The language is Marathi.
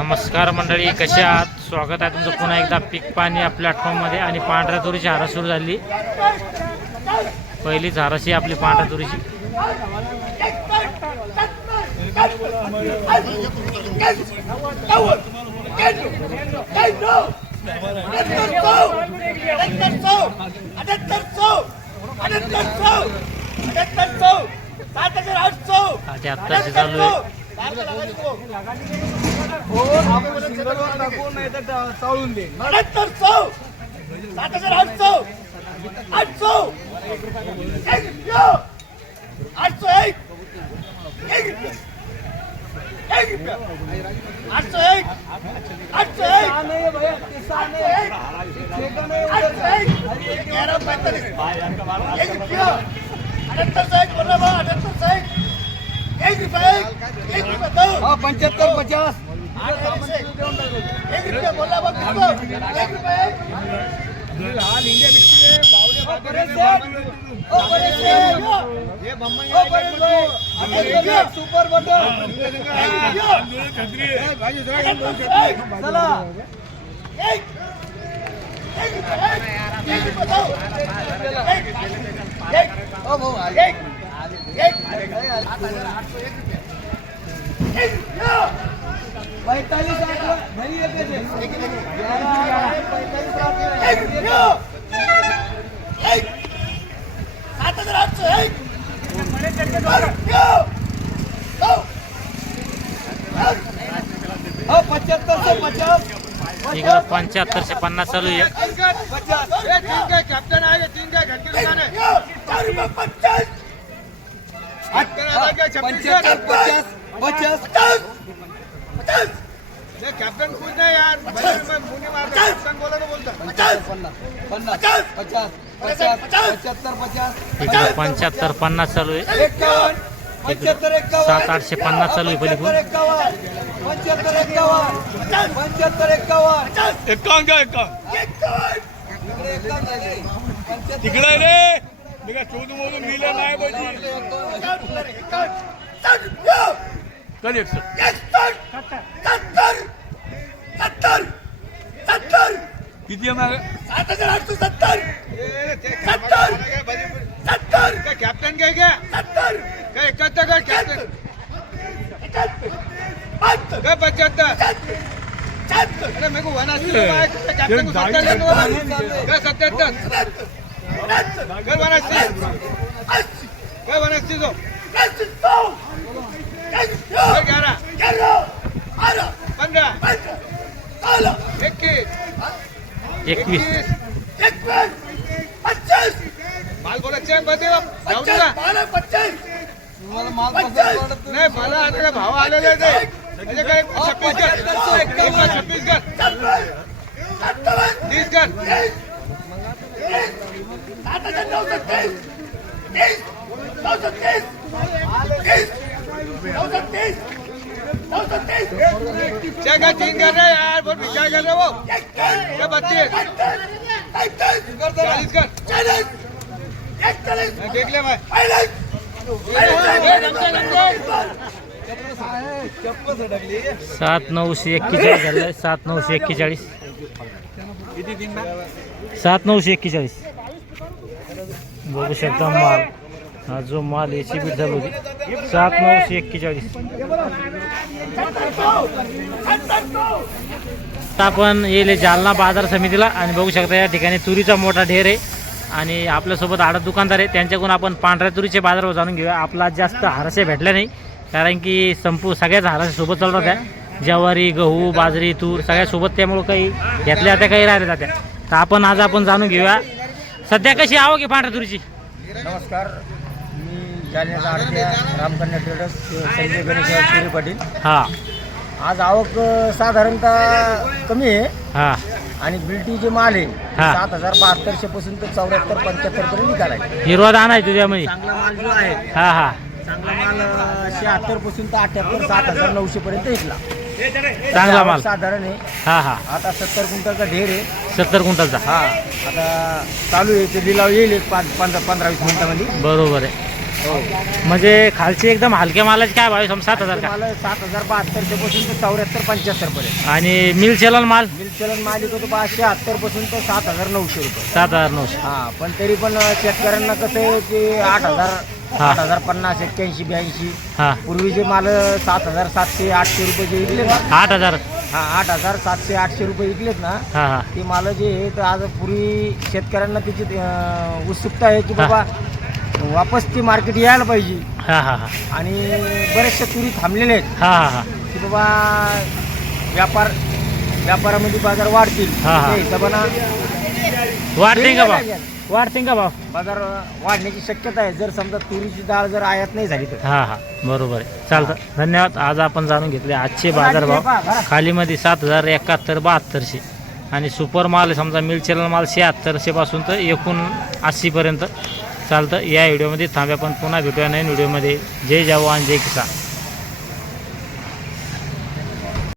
नमस्कार मंडळी, कशा आहात? स्वागत आहे तुमचं पुन्हा एकदा पीक पाणी या प्लॅटफॉर्ममध्ये. आणि पांढऱ्या तुरीची हारा सुरू झाली. पहिलीच हाराशी आपली पांढऱ्या तुरीची. आत्ताची चालू आहे. चालून दे. पंच्याहत्तर 50 सुपर बटर इकडं 75 से 50 चालू आहे. कॅप्टन आहे. 3 का घर की दुकान है. 50 कैप्टन खुद नहीं यार. कैप्टन बोला तो बोलता. 50 50 75 50 इकडं 75 50 चालू आहे. 75 51 7-850 चालू आहे. पलीकडून 75 51 तिकडे रे. बघा शोधून मोजून गेलं नाही पाहिजे. कधी 70 किती आहे मागे? 7870 70 कॅप्टन काय घ्या 70 काय 71 का कॅप्टन काय 75 अरे मेरे को 79 कैप्टन को 77 क्या 77 क्या 79 क्या 79 दो 11 15 21 माल बोलायचे बदे जाऊ दे मला माल नाही मला आता भाव आलेले ते म्हणजे काय 26 कर 26 कर 30 कर क्या 3 कर रहे यार. बहुत विचार कर रहे वो क्या 32 40 कर देख ले भाई. 7941 झालं. 7941 7941 बघू शकता माल. हा जो माल याची बीट झाली होती 7941. आपण येले जालना बाजार समितीला. आणि बघू शकता या ठिकाणी तुरीचा मोठा ढेर आहे. आणि आपल्यासोबत आडत दुकानदार आहे. त्यांच्याकडून आपण पांढऱ्या तुरीचे बाजारभाव जाणून घेऊया. आपला जास्त हाराशे भेटल्या नाही, कारण की सगळ्याच हाराशे सोबत चालतात त्या. ज्वारी, गहू, बाजरी, तूर सगळ्या सोबत, त्यामुळं काही घेतल्या जात्या काही राहिल्या जात्या. तर आपण जाणून घेऊया सध्या कशी आवक आहे पांढऱ्या तुरीची. नमस्कार, मी जालन्याचा आडत्या रामकन्या ट्रेडर्स संजय गणेश पाटील. हां, आज आवक साधारणतः कमी आहे. हां, आणि बिल्टी जे माल आहे हा. 7072 पासून तर 74-75 पर्यंत निघाला. हिरवा दाना आहे तुझ्यामध्ये. चांगला माल जो आहे, हां हां, चांगला माल 76 पासून तर 78 7900 पर्यंत विकला. चांगला माल साधारण आहे. हां हां, आता 70 क्विंटलचा ढेर आहे. 70 क्विंटलचा. हा, आता चालू आहे ते लिलाव येईल 15-20 मिनिटामध्ये. बरोबर आहे. म्हणजे खालचे एकदम हलक्या मालाचे काय भाव आहे? समजा 7,000 का? मला 7,072 पासून तर 74-75 पर्यंत. आणि मिल चलन माल मिल चलन मालिक होतो 570 पासून तर 7,900 रुपये. 7,900. हा पण तरी पण शेतकऱ्यांना कसं आहे की 8,000 हा. 8,050 81 82 हा पूर्वीचे माल 7,700 800 रुपये जे विकले ना, 8,000. हा 8,700 800 रुपये विकलेत ना, हा हा ते माल जे आहे तर आज पूर्वी शेतकऱ्यांना त्याची उत्सुकता आहे की बाबा वापस ती मार्केट यायला पाहिजे. हा हा हा आणि बरेचशा तुरी थांबलेले आहेत हा हा हा की बाबा व्यापारामध्ये बाजार वाढतील हा, हा. त्या हिशोबानं वाढते का भाव? वाढते का भाव? बाजार वाढण्याची शक्यता आहे जर समजा तुरीची डाळ जर आयात नाही झाली तर. हा हा बरोबर आहे. चालतं, धन्यवाद. आज आपण जाणून घेतले आजचे बाजारभाव. खालीमध्ये 7,071 7200 आणि सुपर माल समजा मिल चलन माल 7600 पासून तर एकूण 80 पर्यंत चालतं. या व्हिडिओमध्ये थांब्या, पण पुन्हा भेटूया नवीन व्हिडिओमध्ये. जय जवान जय किसान.